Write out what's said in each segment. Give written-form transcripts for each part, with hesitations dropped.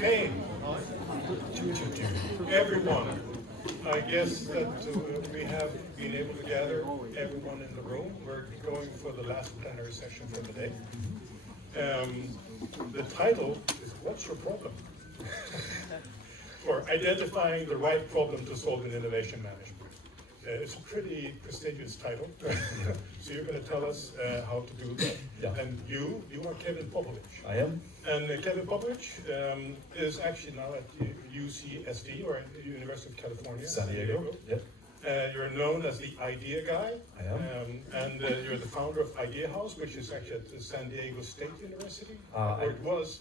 Okay, everyone, I guess that we have been able to gather everyone in the room. We're going for the last plenary session for the day. The title is What's Your Problem? Or Identifying the Right Problem to Solve in Innovation Management. It's a pretty prestigious title. So you're going to tell us how to do that. Yeah. And you are Kevin Popović. I am. And Kevin Popović is actually now at UCSD, or at the University of California. San Diego. Yep. You're known as the Idea Guy. I am. And you're the founder of Idea House, which is actually at the San Diego State University. It was.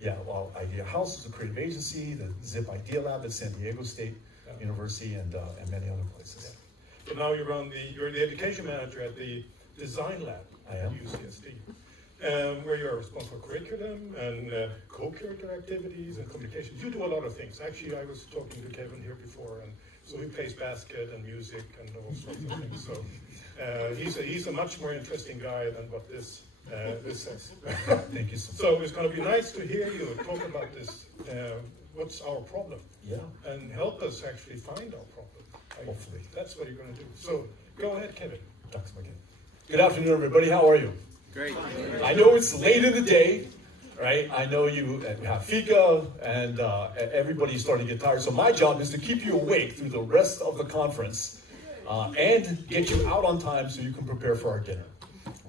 Yeah, well, Idea House is a creative agency, the Zip Idea Lab at San Diego State University, and many other places. Yeah. But now you're the education manager at the Design Lab at UCSD, where you're responsible for curriculum and co-curricular activities and communications. You do a lot of things. Actually, I was talking to Kevin here before, and so he plays basket and music and all sorts of things. So he's a much more interesting guy than what this says. Thank you so much. So it's going to be nice to hear you talk about this. What's our problem? Yeah. And help us actually find our problem. Hopefully. That's what you're going to do. So go ahead, Kevin. Good afternoon, everybody. How are you? Great. I know it's late in the day, right? I know you have fika, and everybody's starting to get tired. So my job is to keep you awake through the rest of the conference and get you out on time so you can prepare for our dinner.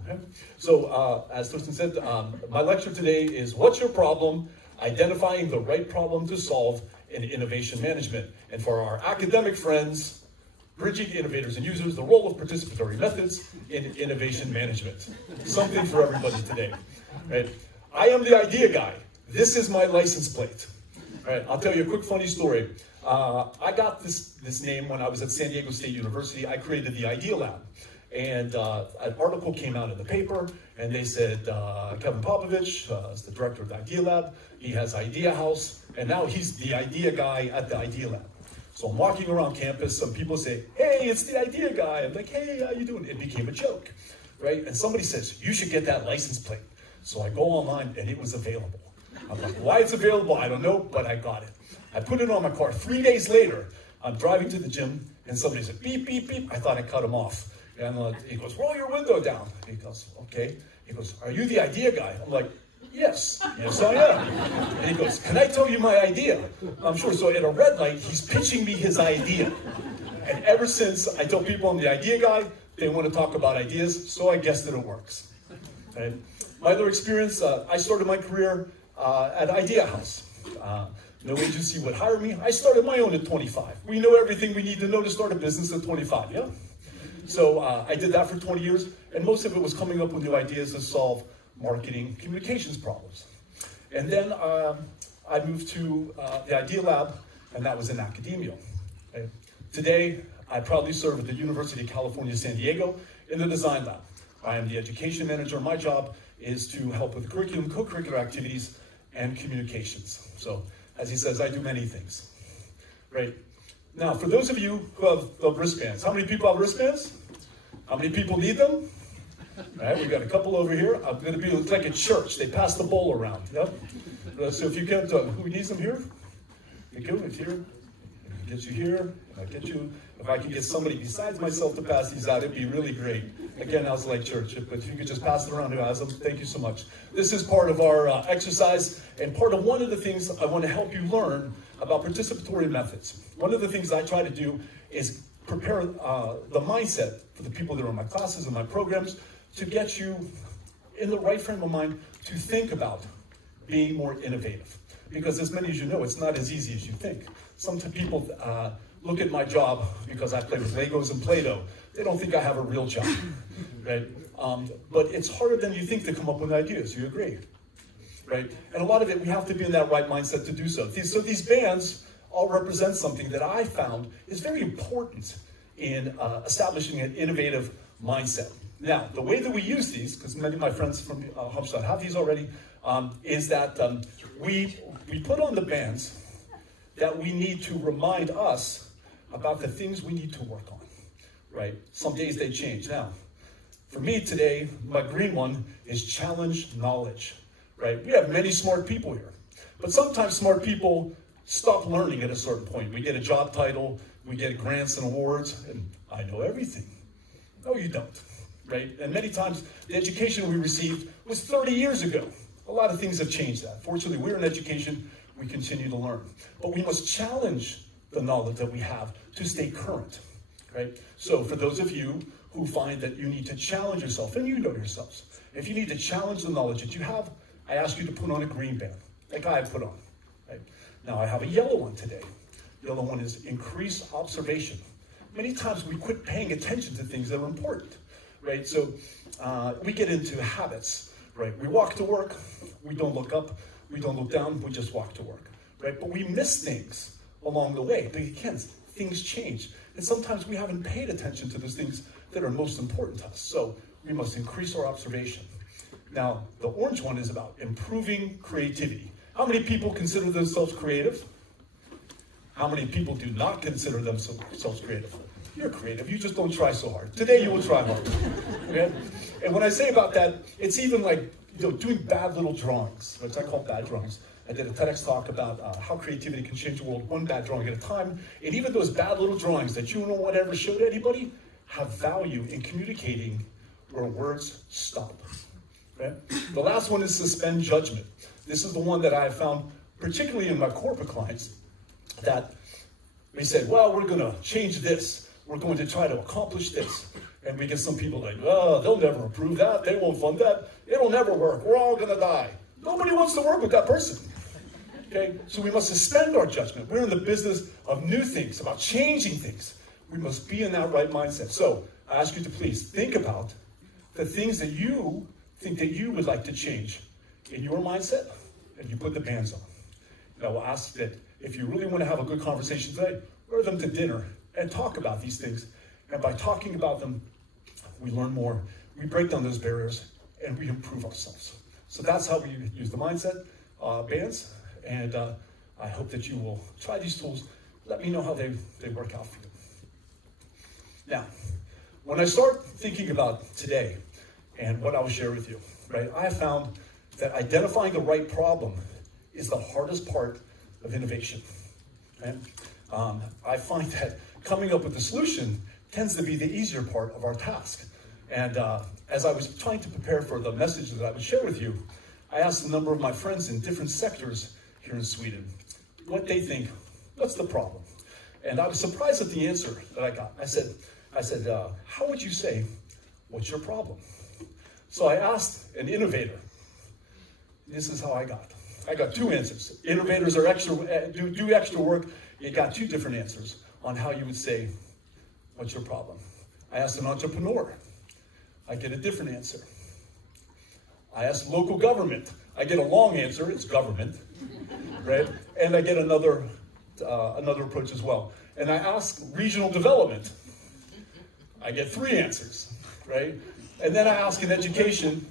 Okay? So as Thurston said, my lecture today is What's Your Problem? Identifying the right problem to solve in innovation management. And for our academic friends, bridging innovators and users, the role of participatory methods in innovation management. Something for everybody today. Right? I am the Idea Guy. This is my license plate. Right? I'll tell you a quick funny story. I got this name when I was at San Diego State University. I created the Idea Lab. And an article came out in the paper, and they said, Kevin Popović is the director of the Idea Lab. He has Idea House, and now he's the Idea Guy at the Idea Lab. So I'm walking around campus, some people say, hey, it's the Idea Guy. I'm like, hey, how you doing? It became a joke, right? And somebody says, you should get that license plate. So I go online, and it was available. I'm like, why it's available, I don't know, but I got it. I put it on my car. 3 days later, I'm driving to the gym, and somebody said, beep, beep, beep. I thought I cut him off. And he goes, roll your window down. He goes, okay. He goes, are you the Idea Guy? I'm like, yes, I am. And he goes, can I tell you my idea? I'm sure. So at a red light, he's pitching me his idea. And ever since I tell people I'm the Idea Guy, they want to talk about ideas, so I guess that it works. And my other experience, I started my career at Idea House. No agency would hire me. I started my own at 25. We know everything we need to know to start a business at 25, yeah? So I did that for 20 years, and most of it was coming up with new ideas to solve marketing communications problems. And then I moved to the Idea Lab, and that was in academia. Okay? Today, I proudly serve at the University of California, San Diego in the Design Lab. I am the education manager. My job is to help with curriculum, co-curricular activities, and communications. So, as he says, I do many things. Right? Now, for those of you who have the wristbands, how many people have wristbands? How many people need them? All right, we've got a couple over here. I'm going to be like at church. They pass the bowl around. Yep. So if you get, who needs them here? You go, it's here. I get you here. I get you. If I could get somebody besides myself to pass these out, it'd be really great. Again, I was like church, but if you could just pass it around who has them, thank you so much. This is part of our exercise, and part of one of the things I want to help you learn about participatory methods. One of the things I try to do is prepare the mindset for the people that are in my classes and my programs to get you in the right frame of mind to think about being more innovative. Because as many as you know, it's not as easy as you think. Some people look at my job because I play with Legos and Play-Doh. They don't think I have a real job, right? But it's harder than you think to come up with ideas, you agree? Right? And a lot of it, we have to be in that right mindset to do so. So these bands all represent something that I found is very important in establishing an innovative mindset. Now, the way that we use these, because many of my friends from Halmstad have these already, is that we put on the bands that we need to remind us about the things we need to work on, right? Some days they change. Now, for me today, my green one is challenge knowledge, right? We have many smart people here, But sometimes smart people stop learning at a certain point. We get a job title, we get grants and awards, and I know everything. No, you don't, right? And many times the education we received was 30 years ago. A lot of things have changed that. Fortunately, we're in education, we continue to learn. But we must challenge the knowledge that we have to stay current, right? So for those of you who find that you need to challenge yourself, and you know yourselves, if you need to challenge the knowledge that you have, I ask you to put on a green band, like I put on, right? Now I have a yellow one today. The yellow one is increase observation. Many times we quit paying attention to things that are important, right? So we get into habits, right? We walk to work, we don't look up, we don't look down, we just walk to work, right? But we miss things along the way. But again, things change. And sometimes we haven't paid attention to those things that are most important to us. So we must increase our observation. Now, the orange one is about improving creativity. How many people consider themselves creative? How many people do not consider themselves creative? You're creative, you just don't try so hard. Today you will try hard, okay? And when I say about that, it's even like, you know, doing bad little drawings, which I call bad drawings. I did a TEDx talk about how creativity can change the world one bad drawing at a time. And even those bad little drawings that you don't want to ever show to anybody have value in communicating where words stop. Okay? The last one is suspend judgment. This is the one that I have found, particularly in my corporate clients, that we say, well, we're going to change this. We're going to try to accomplish this. And we get some people like, oh, they'll never approve that. They won't fund that. It'll never work. We're all going to die. Nobody wants to work with that person. Okay? So we must suspend our judgment. We're in the business of new things, about changing things. We must be in that right mindset. So I ask you to please think about the things that you think that you would like to change in your mindset, and you put the bands on. And I will ask that if you really want to have a good conversation today, wear them to dinner and talk about these things. And by talking about them, we learn more, we break down those barriers, and we improve ourselves. So that's how we use the mindset bands. And I hope that you will try these tools. Let me know how they work out for you. Now, when I start thinking about today and what I will share with you, right, I have found that identifying the right problem is the hardest part of innovation. Right? I find that coming up with a solution tends to be the easier part of our task. And as I was trying to prepare for the message that I would share with you, I asked a number of my friends in different sectors here in Sweden what they think, what's the problem? And I was surprised at the answer that I got. I said, how would you say, what's your problem? So I asked an innovator. This is how I got. I got two answers. Innovators are do extra work. You got two different answers on how you would say, what's your problem? I asked an entrepreneur. I get a different answer. I asked local government. I get a long answer, it's government, right? And I get another approach as well. And I ask regional development. I get three answers, right? And then I ask in education,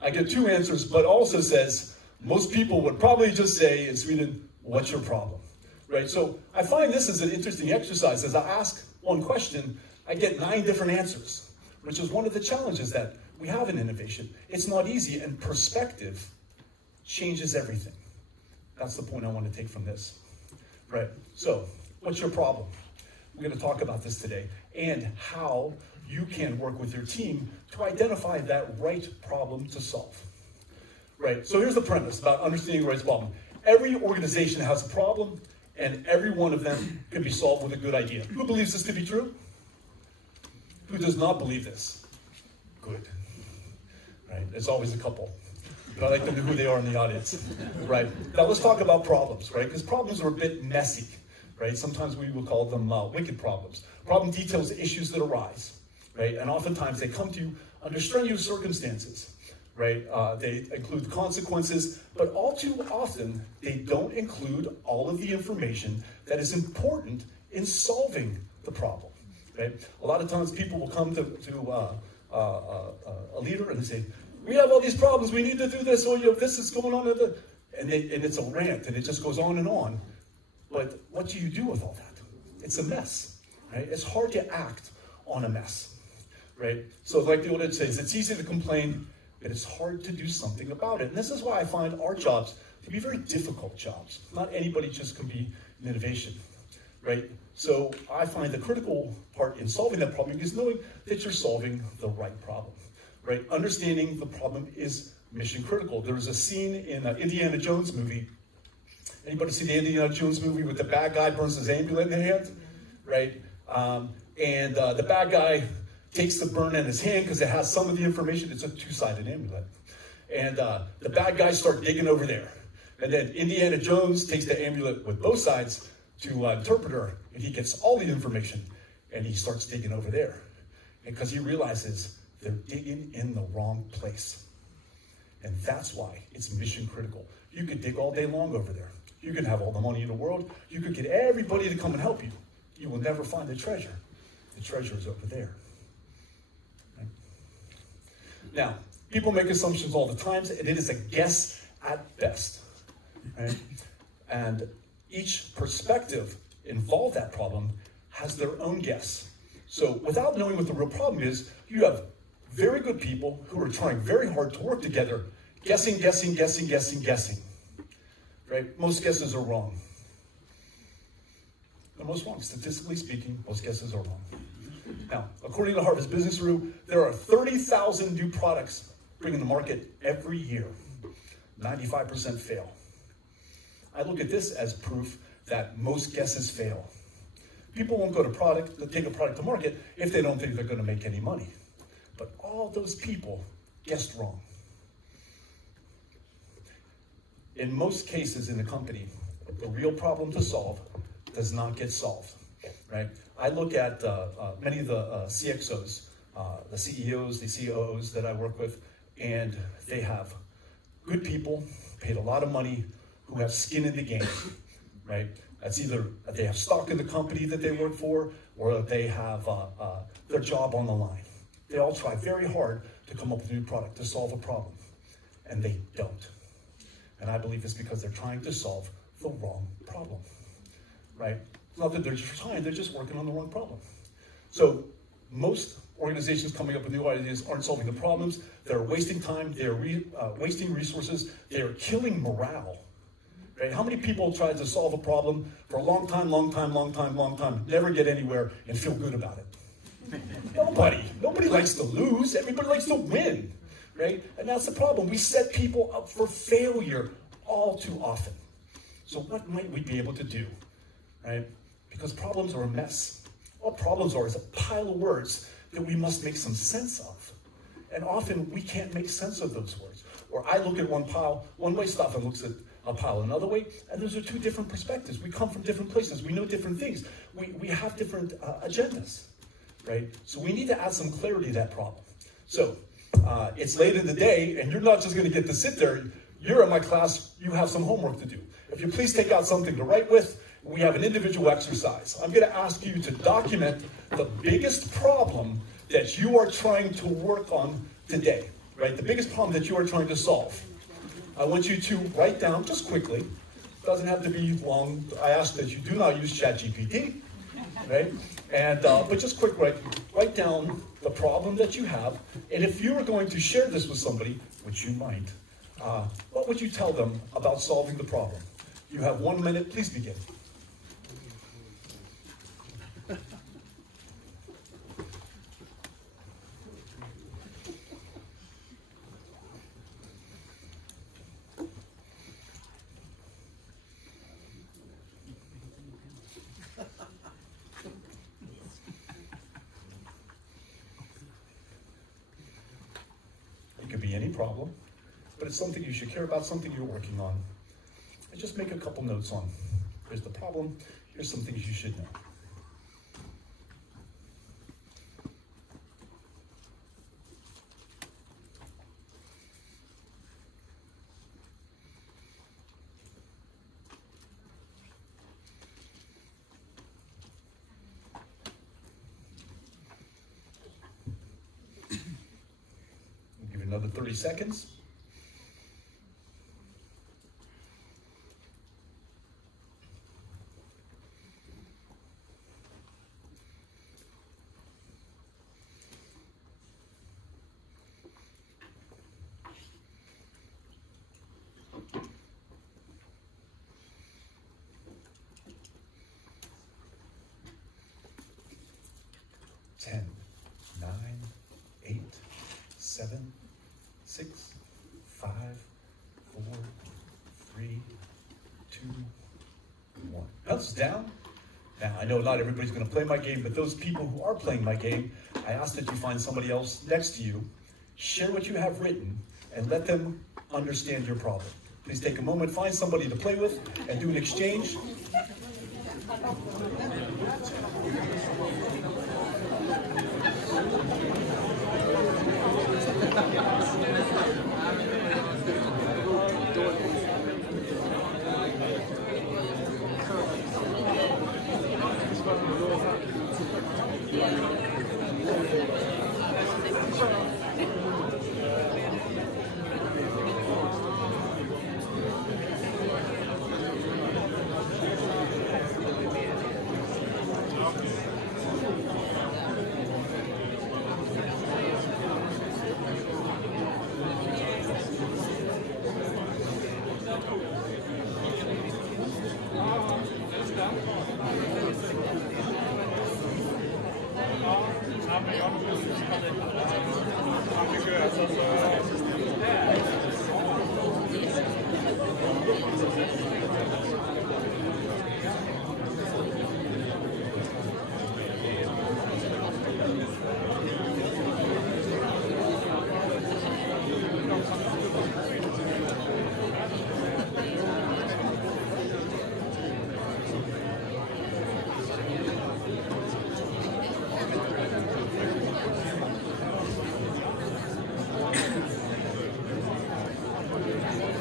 I get two answers, but also says, most people would probably just say in Sweden, what's your problem, right? So I find this is an interesting exercise. As I ask one question, I get 9 different answers, which is one of the challenges that we have in innovation. It's not easy, and perspective changes everything. That's the point I want to take from this, right? So what's your problem? We're going to talk about this today and how you can work with your team to identify that right problem to solve. Right, so here's the premise about understanding the right problem. Every organization has a problem, and every one of them can be solved with a good idea. Who believes this to be true? Who does not believe this? Good. Right, it's always a couple. But I like to know who they are in the audience. Right, now let's talk about problems, right? Because problems are a bit messy, right? Sometimes we will call them wicked problems. Problem details issues that arise, right? And oftentimes they come to you under strenuous circumstances. Right? They include consequences, but all too often, they don't include all of the information that is important in solving the problem. Right? A lot of times people will come to a leader and they say, we have all these problems, we need to do this, or this is going on, and it's a rant, and it just goes on and on. But what do you do with all that? It's a mess. Right? It's hard to act on a mess. Right? So like the old adage says, it's easy to complain but it's hard to do something about it. And this is why I find our jobs to be very difficult jobs. Not anybody just can be in innovation, right? So I find the critical part in solving that problem is knowing that you're solving the right problem, right? Understanding the problem is mission critical. There was a scene in an Indiana Jones movie. Anybody see the Indiana Jones movie with the bad guy burns his amulet in the hand, right? The bad guy takes the burn in his hand because it has some of the information. It's a two-sided amulet. And the bad guys start digging over there. And then Indiana Jones takes the amulet with both sides to interpreter, and he gets all the information, and he starts digging over there. And because he realizes they're digging in the wrong place. And that's why it's mission critical. You could dig all day long over there. You can have all the money in the world. You could get everybody to come and help you. You will never find the treasure. The treasure is over there. Right? Now, people make assumptions all the time, and it is a guess at best. Right? And each perspective involved that problem has their own guess. So without knowing what the real problem is, you have very good people who are trying very hard to work together, guessing. Right? Most guesses are wrong. They're most wrong. Statistically speaking, most guesses are wrong. Now, according to Harvard Business Review, there are 30,000 new products bringing to market every year. 95% fail. I look at this as proof that most guesses fail. People won't take a product to market if they don't think they're going to make any money. But all those people guessed wrong. In most cases in the company, the real problem to solve does not get solved, right? I look at many of the CXOs, the CEOs, the COOs that I work with, and they have good people, paid a lot of money, who have skin in the game, right? That's either they have stock in the company that they work for, or they have their job on the line. They all try very hard to come up with a new product, to solve a problem, and they don't. And I believe it's because they're trying to solve the wrong problem, right? It's not that they're just trying, they're just working on the wrong problem. So most organizations coming up with new ideas aren't solving the problems. They're wasting time, they're wasting resources, they're killing morale. Right? How many people tried to solve a problem for a long time, never get anywhere and feel good about it? Nobody. Nobody likes to lose. Everybody likes to win. Right? And that's the problem. We set people up for failure all too often. So what might we be able to do? Right? Because problems are a mess. All problems are is a pile of words that we must make some sense of. And often we can't make sense of those words. Or I look at one pile, one way Stefan looks at a pile another way, and those are two different perspectives. We come from different places. We know different things. We have different agendas, right? So we need to add some clarity to that problem. So it's late in the day, and you're not just going to get to sit there. You're in my class. You have some homework to do. If you please take out something to write with, we have an individual exercise. I'm going to ask you to document the biggest problem that you are trying to work on today, right? The biggest problem that you are trying to solve. I want you to write down, just quickly, doesn't have to be long. I ask that you do not use ChatGPT, right? And, but just quick, write down the problem that you have, and if you were going to share this with somebody, which you might, what would you tell them about solving the problem? You have 1 minute, please begin. It could be any problem, but it's something you should care about, something you're working on. And just make a couple notes on, here's the problem, here's some things you should know. Another 30 seconds. 10, 9, 8, 7, 6, 5, 4, 3, 2, 1. Pencils down. Now, I know not everybody's going to play my game, but those people who are playing my game, I ask that you find somebody else next to you, share what you have written, and let them understand your problem. Please take a moment, find somebody to play with, and do an exchange.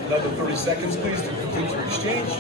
Another 30 seconds, please, to complete your exchange.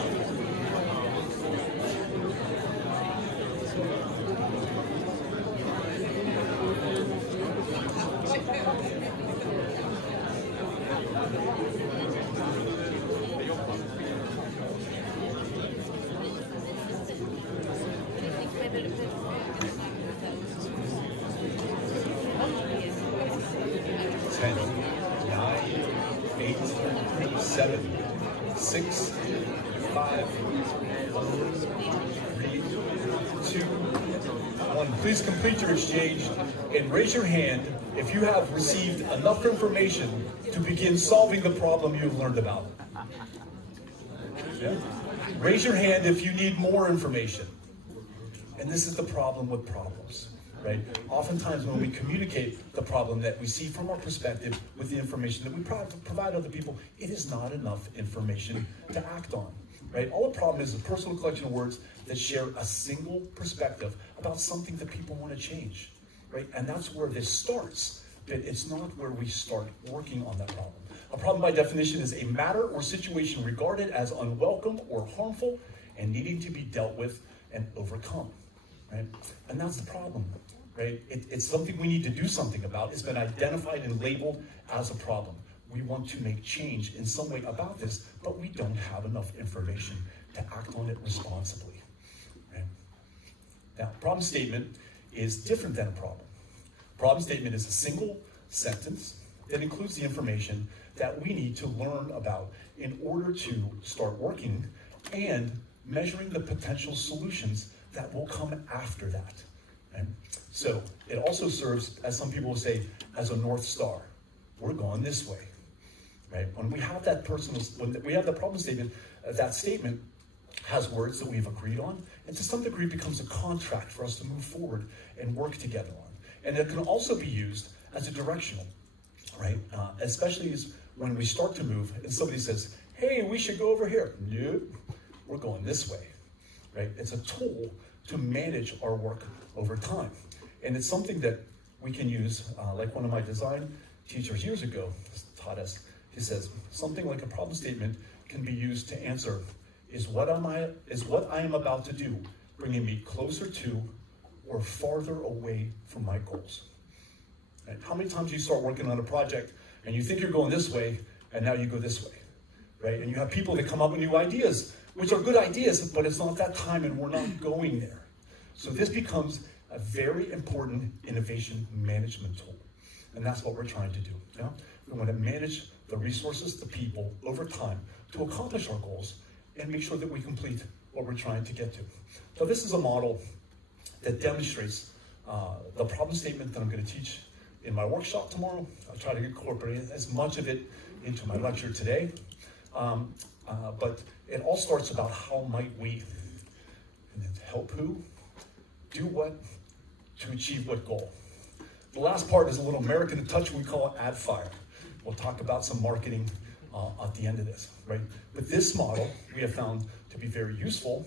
Please complete your exchange and raise your hand if you have received enough information to begin solving the problem you've learned about. Yeah. Raise your hand if you need more information. And this is the problem with problems, right? Oftentimes when we communicate the problem that we see from our perspective with the information that we provide other people, it is not enough information to act on. Right? All the problem is a personal collection of words that share a single perspective about something that people want to change. Right? And that's where this starts, but it's not where we start working on that problem. A problem by definition is a matter or situation regarded as unwelcome or harmful and needing to be dealt with and overcome. Right? And that's the problem. Right? It's something we need to do something about. It's been identified and labeled as a problem. We want to make change in some way about this, but we don't have enough information to act on it responsibly. Right? Now, problem statement is different than a problem. Problem statement is a single sentence that includes the information that we need to learn about in order to start working and measuring the potential solutions that will come after that. Right? So it also serves, as some people will say, as a North Star. We're going this way. Right? When we have that when we have the problem statement, that statement has words that we've agreed on, and to some degree becomes a contract for us to move forward and work together on. And it can also be used as a directional, right? Especially when we start to move and somebody says, hey, we should go over here. Nope, we're going this way, right? It's a tool to manage our work over time. And it's something that we can use, like one of my design teachers years ago taught us. He says, something like a problem statement can be used to answer, is what I am about to do bringing me closer to or farther away from my goals? Right? How many times do you start working on a project and you think you're going this way, and now you go this way, right? And you have people that come up with new ideas, which are good ideas, but it's not that time and we're not going there. So this becomes a very important innovation management tool. And that's what we're trying to do. Yeah? We want to manage the resources, the people, over time to accomplish our goals and make sure that we complete what we're trying to get to. So this is a model that demonstrates The problem statement that I'm going to teach in my workshop tomorrow, I'll try to incorporate as much of it into my lecture today. But it all starts about how might we, and then help who, do what, to achieve what goal. The last part is a little American touch, we call it add fire. We'll talk about some marketing at the end of this, right? But this model we have found to be very useful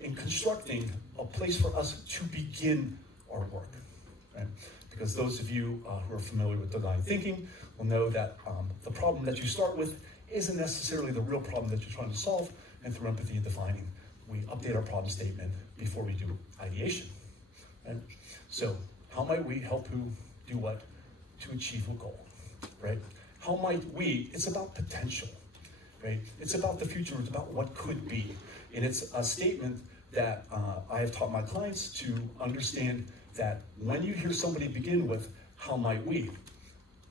in constructing a place for us to begin our work, right? Because those of you who are familiar with design thinking will know that the problem that you start with isn't necessarily the real problem that you're trying to solve, and through empathy and defining, we update our problem statement before we do ideation, right? So how might we help who do what to achieve a goal, right? How might we, it's about potential, right? It's about the future, it's about what could be. And it's a statement that I have taught my clients to understand that when you hear somebody begin with, how might we,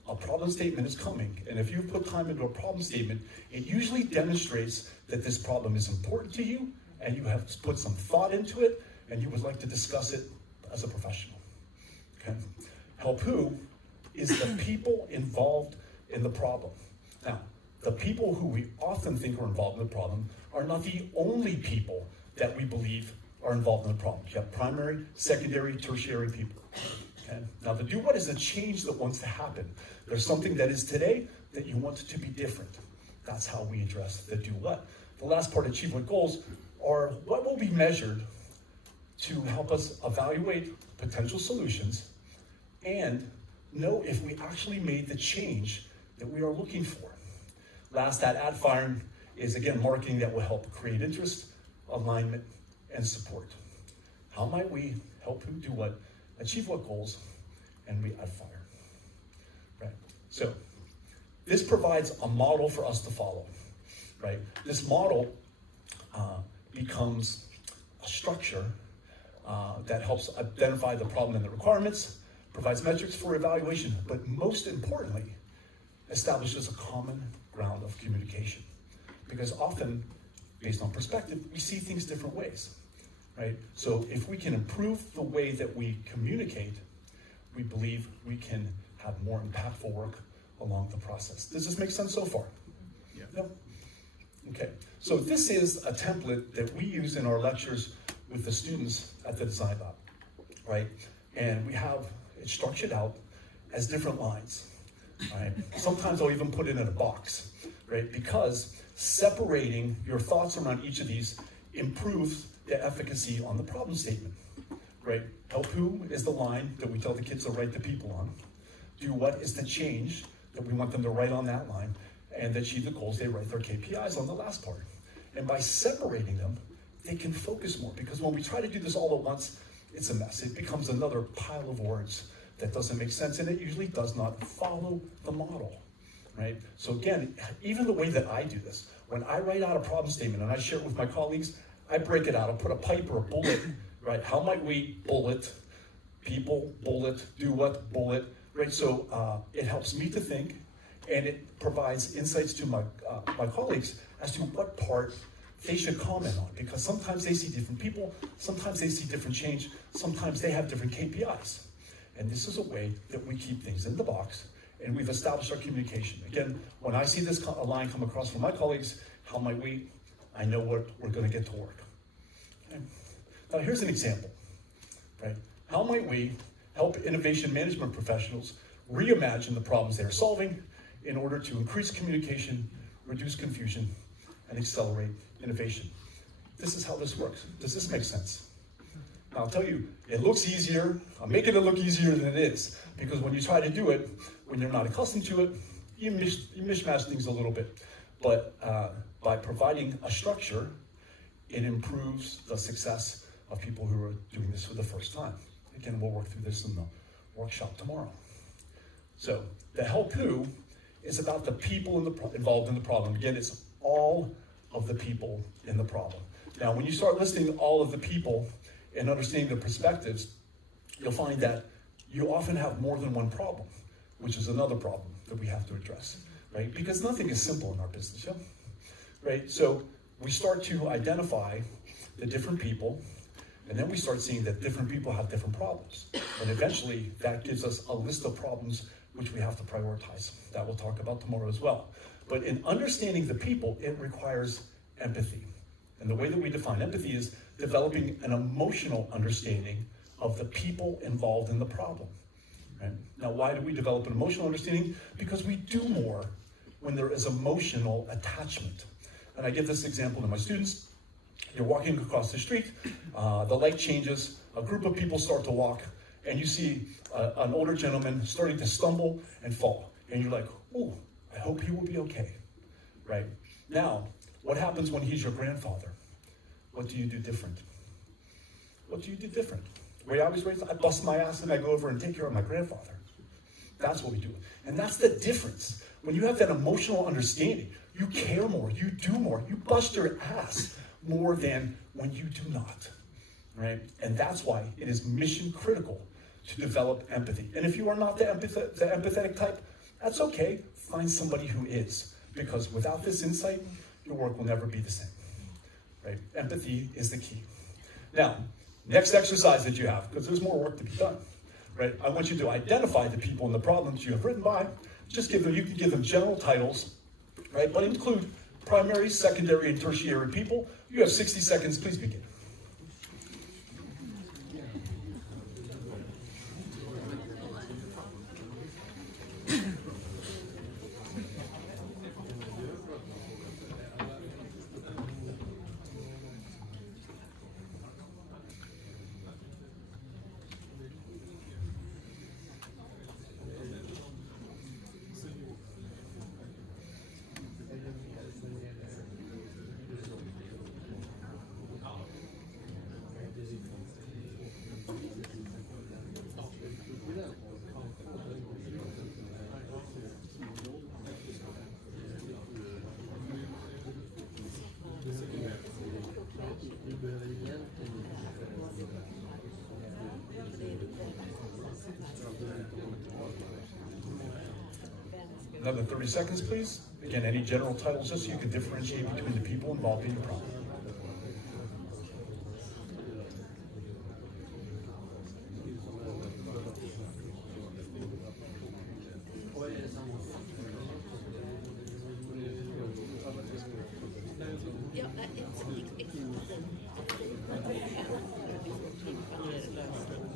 a problem statement is coming. And if you put time into a problem statement, it usually demonstrates that this problem is important to you, and you have put some thought into it, and you would like to discuss it as a professional, okay? Help who is the people involved in the problem. Now, the people who we often think are involved in the problem are not the only people that we believe are involved in the problem. You have primary, secondary, tertiary people. Okay? Now, the do what is a change that wants to happen. There's something that is today that you want to be different. That's how we address the do what. The last part, achievement goals, are what will be measured to help us evaluate potential solutions and know if we actually made the change that we are looking for. Last, that add fire is, again, marketing that will help create interest, alignment, and support. How might we help who do what, achieve what goals, and we add fire, right? So this provides a model for us to follow, right? This model becomes a structure that helps identify the problem and the requirements, provides metrics for evaluation, but most importantly, establishes a common ground of communication. Because often, based on perspective, we see things different ways, right? So if we can improve the way that we communicate, we believe we can have more impactful work along the process. Does this make sense so far? Yeah. Yep. Okay, so this is a template that we use in our lectures with the students at the Design Lab, right? And we have it structured out as different lines, right? Sometimes I'll even put it in a box, right? Because separating your thoughts around each of these improves the efficacy on the problem statement, right? Help who is the line that we tell the kids to write the people on. Do what is the change that we want them to write on that line, and to achieve the goals, they write their KPIs on the last part. And by separating them, they can focus more, because when we try to do this all at once, it's a mess. It becomes another pile of words that doesn't make sense, and it usually does not follow the model, right? So again, even the way that I do this, when I write out a problem statement and I share it with my colleagues, I break it out. I'll put a pipe or a bullet, right? How might we bullet people, bullet, do what, bullet, right? So it helps me to think, and it provides insights to my colleagues as to what part they should comment on, because sometimes they see different people, sometimes they see different change, sometimes they have different KPIs. And this is a way that we keep things in the box, and we've established our communication. Again, when I see this line come across from my colleagues, how might we, I know what we're going to get to work. Okay. Now here's an example, right? How might we help innovation management professionals reimagine the problems they're solving in order to increase communication, reduce confusion, and accelerate innovation? This is how this works. Does this make sense? Now, I'll tell you, it looks easier. I'm making it look easier than it is, because when you try to do it, when you're not accustomed to it, you mishmash things a little bit. But by providing a structure, it improves the success of people who are doing this for the first time. Again, we'll work through this in the workshop tomorrow. So the help who is about the people involved in the problem. Again, it's all of the people in the problem. Now, when you start listing all of the people and understanding the perspectives, you'll find that you often have more than one problem, which is another problem that we have to address, right? Because nothing is simple in our business, yeah? Right? So we start to identify the different people, And then we start seeing that different people have different problems. And eventually, that gives us a list of problems which we have to prioritize. That we'll talk about tomorrow as well. But in understanding the people, it requires empathy. And the way that we define empathy is developing an emotional understanding of the people involved in the problem. Right? Now, why do we develop an emotional understanding? Because we do more when there is emotional attachment. And I give this example to my students. You're walking across the street, the light changes, a group of people start to walk, and you see an older gentleman starting to stumble and fall. And you're like, oh, I hope he will be okay, right? Now, what happens when he's your grandfather? What do you do different? What do you do different? Where I was raised, I bust my ass and I go over and take care of my grandfather. That's what we do. And that's the difference. When you have that emotional understanding, you care more, you do more, you bust your ass more than when you do not, right? And that's why it is mission critical to develop empathy. And if you are not the empathetic type, that's okay. Find somebody who is, because without this insight, your work will never be the same, right? Empathy is the key. Now, next exercise that you have, because there's more work to be done, right? I want you to identify the people and the problems you have written by. Just give them, you can give them general titles, right? But include primary, secondary, and tertiary people. You have 60 seconds, please begin. Another 30 seconds, please. Again, any general titles, just so you can differentiate between the people involved in your problem.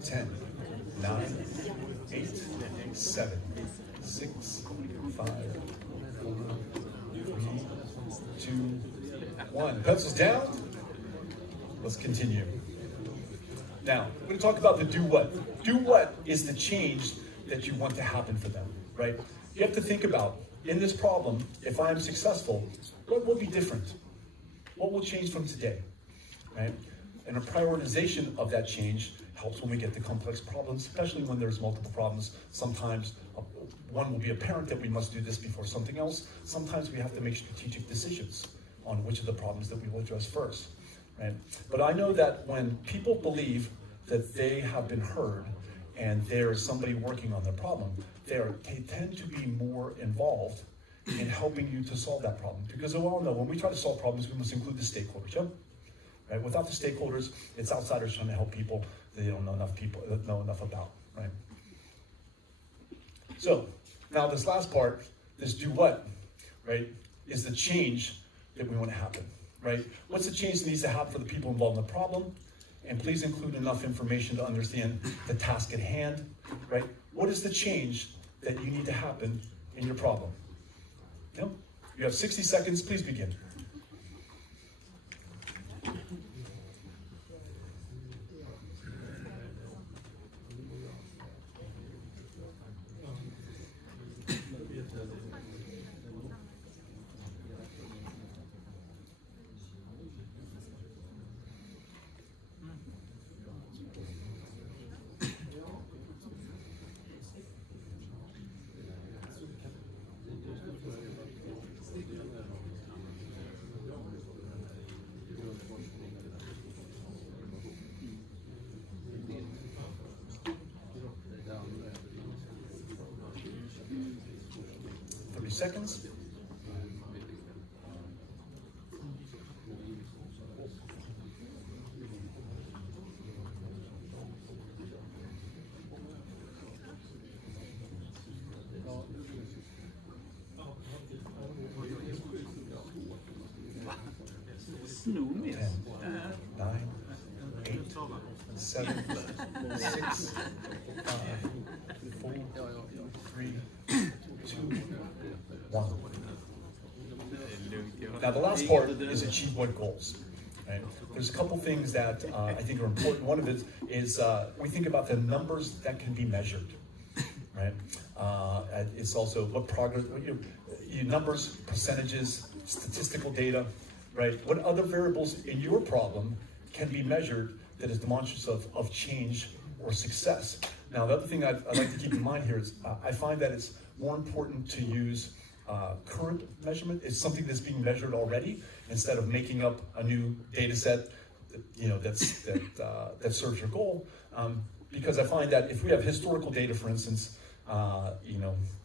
Ten, 9, 8, 7, 6, 5, 4, 3, 2, 1. Pencils down. Let's continue. Now, we're going to talk about the do what. Do what is the change that you want to happen for them, right? You have to think about, in this problem, if I am successful, what will be different? What will change from today, right? And a prioritization of that change helps when we get to complex problems, especially when there's multiple problems. Sometimes one will be apparent that we must do this before something else. Sometimes we have to make strategic decisions on which of the problems that we will address first, right? But I know that when people believe that they have been heard and there is somebody working on their problem, they tend to be more involved in helping you to solve that problem. Because we all know when we try to solve problems, we must include the stakeholders, yeah? Right? Without the stakeholders, it's outsiders trying to help people that they don't know enough about, right? So, now this last part, this do what, right, is the change that we want to happen, right? What's the change that needs to happen for the people involved in the problem? And please include enough information to understand the task at hand, right? What is the change that you need to happen in your problem? Yep. You have 60 seconds, please begin. Seconds. 10, 9, 8, 7, 6, 5, 4, 3, 2, 1. Now the last part is achieve what goals. Right? There's a couple things that I think are important. One of it is we think about the numbers that can be measured. Right? It's also what progress, your numbers, percentages, statistical data, right? What other variables in your problem can be measured that is demonstrative of change or success. Now, the other thing I'd like to keep in mind here is I find that it's more important to use current measurement. It's something that's being measured already instead of making up a new data set that serves your goal. Because I find that if we have historical data, for instance,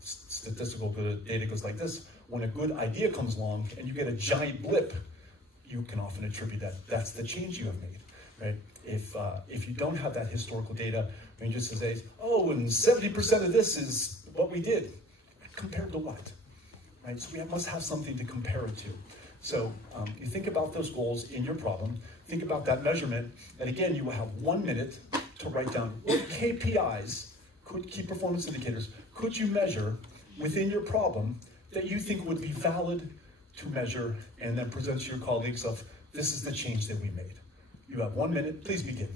statistical data goes like this. When a good idea comes along and you get a giant blip, you can often attribute that's the change you have made, right? If you don't have that historical data, when you just say, oh, and 70% of this is what we did, compared to what, right? So we must have something to compare it to. So you think about those goals in your problem, think about that measurement, and again, you will have 1 minute to write down what KPIs, key performance indicators, could you measure within your problem that you think would be valid to measure, and then present to your colleagues of, this is the change that we made. You have 1 minute, please begin.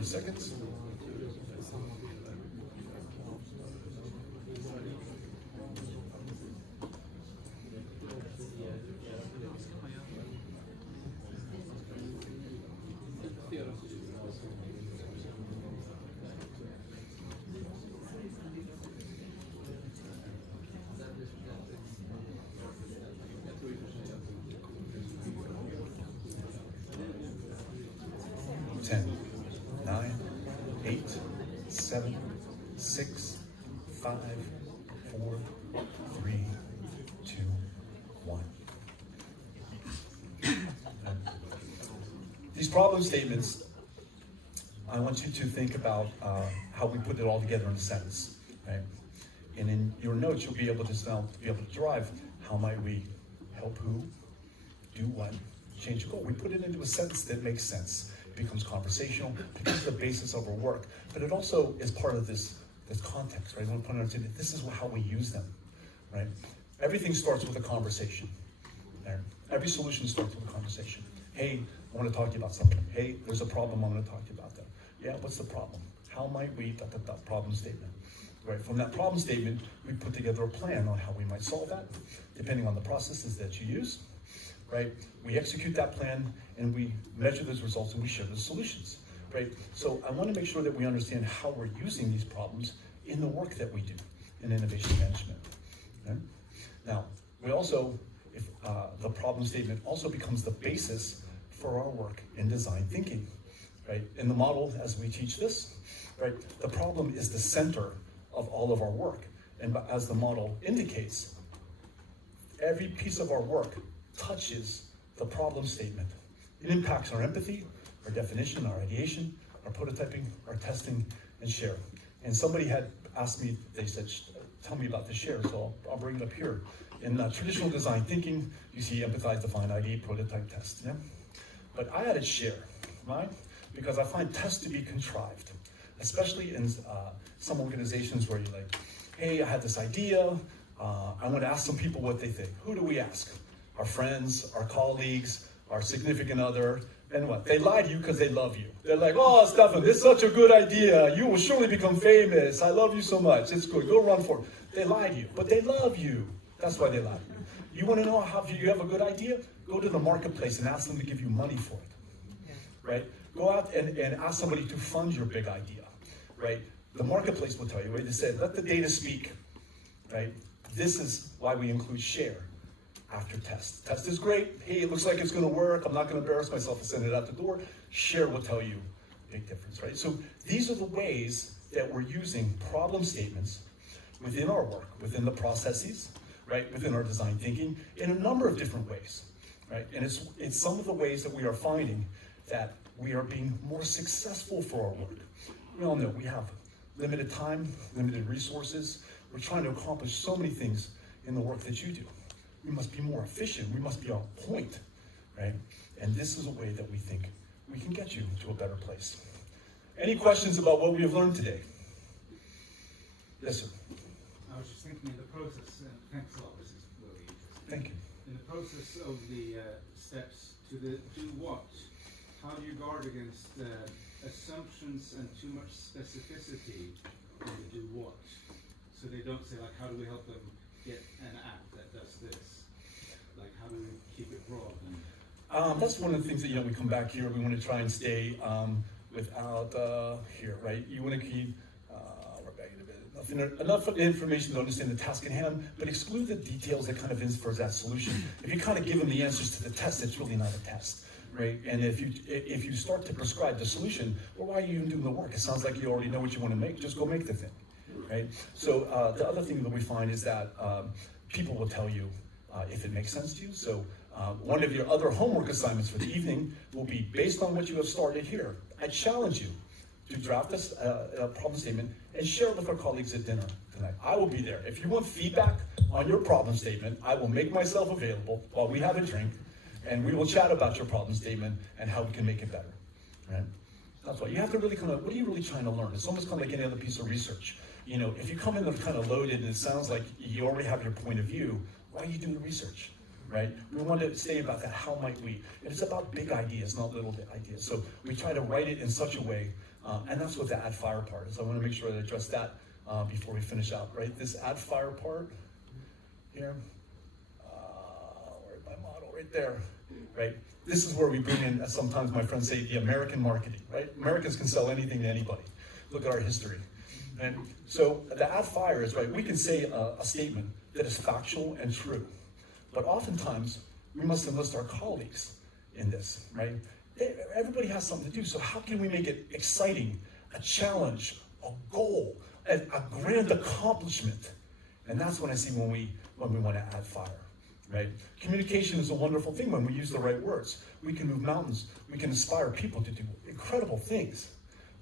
Seconds. These problem statements, I want you to think about how we put it all together in a sentence, right? And in your notes, you'll be able to now derive how might we help who, do what, change the goal. We put it into a sentence that makes sense. It becomes conversational, it becomes the basis of our work, but it also is part of this context, right? I want to put it on, this is how we use them, right? Everything starts with a conversation. Right? Every solution starts with a conversation. Hey, I want to talk to you about something. Hey, there's a problem, I want to talk to you about that. Yeah, what's the problem? How might we, problem statement. Right, from that problem statement, we put together a plan on how we might solve that, depending on the processes that you use. Right, we execute that plan and we measure those results and we share the solutions. Right, so I want to make sure that we understand how we're using these problems in the work that we do in innovation management. Okay? Now, we also, the problem statement also becomes the basis for our work in design thinking. Right, in the model, as we teach this, right, the problem is the center of all of our work. And as the model indicates, every piece of our work touches the problem statement. It impacts our empathy, our definition, our ideation, our prototyping, our testing, and share. And somebody had asked me, they said, tell me about the share, so I'll bring it up here. In traditional design thinking, you see empathize, define, ID, prototype, test. Yeah? But I added share, right? Because I find test to be contrived, especially in some organizations where you're like, hey, I had this idea, I want to ask some people what they think. Who do we ask? Our friends, our colleagues, our significant other, and what? They lie to you because they love you. They're like, oh, Stefan, this is such a good idea. You will surely become famous. I love you so much. It's good. Go run for it. They lie to you, but they love you. That's why they lie to you. You want to know how you have a good idea? Go to the marketplace and ask them to give you money for it. Right? Go out and ask somebody to fund your big idea, right? The marketplace will tell you, right? They said, let the data speak, right? This is why we include share after test. Test is great. Hey, it looks like it's going to work. I'm not going to embarrass myself and send it out the door. Share will tell you big difference, right? So these are the ways that we're using problem statements within our work, within the processes, right? Within our design thinking in a number of different ways, right? And it's some of the ways that we are finding that we are being more successful for our work. We all know we have limited time, limited resources. We're trying to accomplish so many things in the work that you do. We must be more efficient. We must be on point, right? And this is a way that we think we can get you to a better place. Any questions about what we have learned today? Yes, sir. I was just thinking in the process, and thanks a lot, this is really interesting. Thank you. In the process of the steps to the do what, how do you guard against assumptions and too much specificity in the do what? So they don't say, like, how do we help them get an app that does this? Like, how do we keep it broad? That's one of the things that, we come back here, we want to try and stay without here, right? You want to keep enough information to understand the task at hand, but exclude the details that kind of infer that solution. If you kind of give them the answers to the test, it's really not a test, right? And if you start to prescribe the solution, well, why are you even doing the work? It sounds like you already know what you want to make. Just go make the thing, right? So the other thing that we find is that people will tell you if it makes sense to you. So one of your other homework assignments for the evening will be based on what you have started here. I challenge you to draft this problem statement and share it with our colleagues at dinner tonight. I will be there. If you want feedback on your problem statement, I will make myself available while we have a drink, and we will chat about your problem statement and how we can make it better, right? That's why you have to really kind of, what are you really trying to learn? It's almost kind of like any other piece of research. If you come in kind of loaded and it sounds like you already have your point of view, why are you doing the research? Right? We want to say about that, how might we? And it's about big ideas, not little ideas. So we try to write it in such a way, and that's what the add fire part is. I want to make sure I address that before we finish out, right? This add fire part here, where's my model? Right there, right? This is where we bring in, as sometimes my friends say, the American marketing, right? Americans can sell anything to anybody. Look at our history. And so the add fire is, right, we can say a statement that is factual and true. But oftentimes, we must enlist our colleagues in this, right? Everybody has something to do, so how can we make it exciting, a challenge, a goal, a grand accomplishment? And that's when I see when we want to add fire, right? Communication is a wonderful thing when we use the right words. We can move mountains. We can inspire people to do incredible things.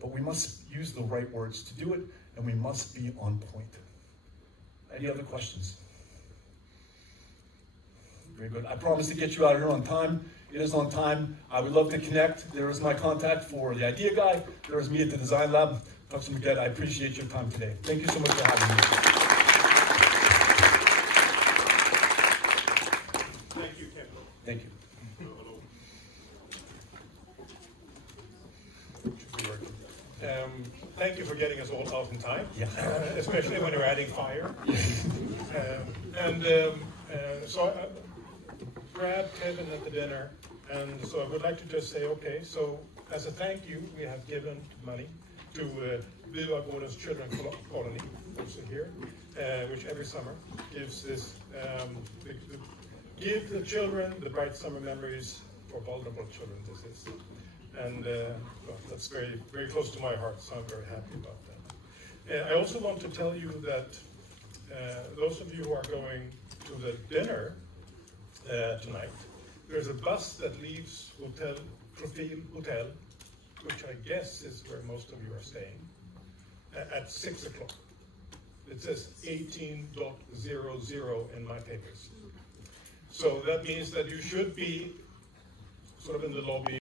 But we must use the right words to do it, and we must be on point. Any other questions? Very good. I promise to get you out of here on time. It is on time. I would love to connect. There is my contact for the idea guy. There is me at the design lab. Dr. McGett, I appreciate your time today. Thank you so much for having me. Thank you, Ken. Thank you. Thank you for getting us all out in time, Yeah. Especially when you're adding fire. So I grabbed Kevin at the dinner, and so I would like to just say, okay, so as a thank you, we have given money to Byagårdens Children Colony, also here, which every summer gives this, give the children the bright summer memories for vulnerable children. This is. And well, that's very, very close to my heart, so I'm very happy about that. I also want to tell you that those of you who are going to the dinner tonight, there's a bus that leaves Profil Hotel, which I guess is where most of you are staying, at 6 o'clock. It says 18.00 in my papers. So that means that you should be sort of in the lobby